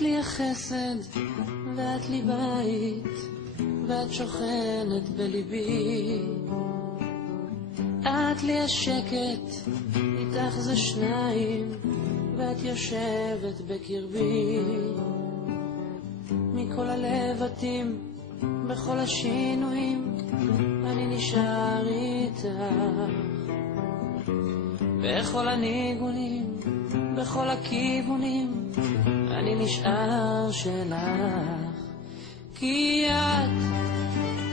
לי החסד ואת לי בית ואת שוכנת בליבי. את לי השקט, איתך זה שניים ואת יושבת בקרבי. מכל הלבטים, בכל השינויים, אני נשאר איתך. בכל הניגונים, בכל הכיוונים, אני נשאר שלך. כי את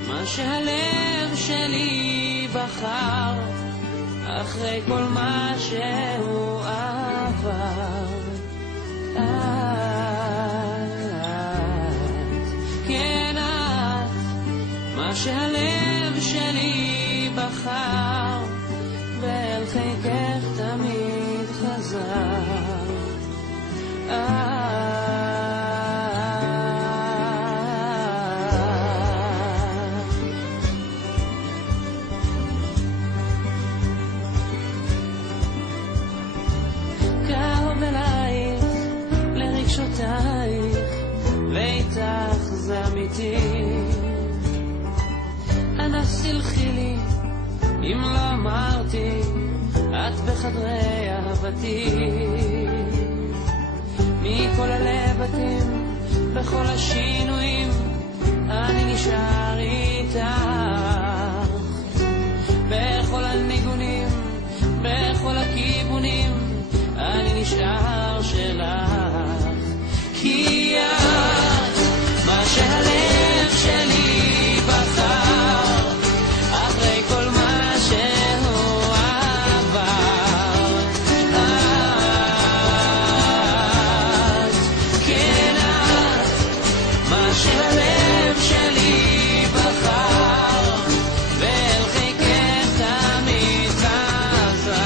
מה שהלב שלי בחר, אחרי כל מה שהוא עבר. את, כן את, מה שהלב שלי בחר, ואל חיקך תמיד חזר. קרוב אלייך, לרגשותייך, ואיתך זה אמיתי. אנא סלחי לי אם לא אמרתי, את בחדרי אהבתי. מכל הלבטים, בכל השינויים, אני נשאר איתך. בכל הניגונים, בכל הכיוונים, אני נשאר שלך. כי את מה שהלב שלי בחר, אחרי כל מה שהוא עבר. את, כן את, מה שהלב שלי בחר, ואל חיקך תמיד חזר.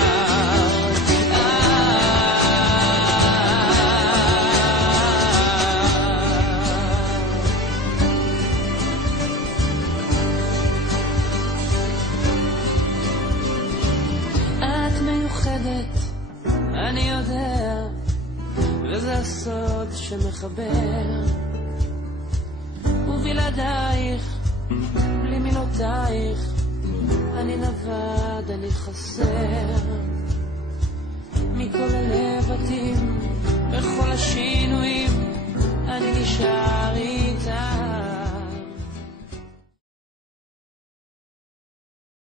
את מיוחדת, אני יודע, וזה הסוד שמחבר. ובלעדייך, בלי מילותייך, אני נבד, אני חסר. מכל הלבטים, בכל השינויים, אני נשאר איתך.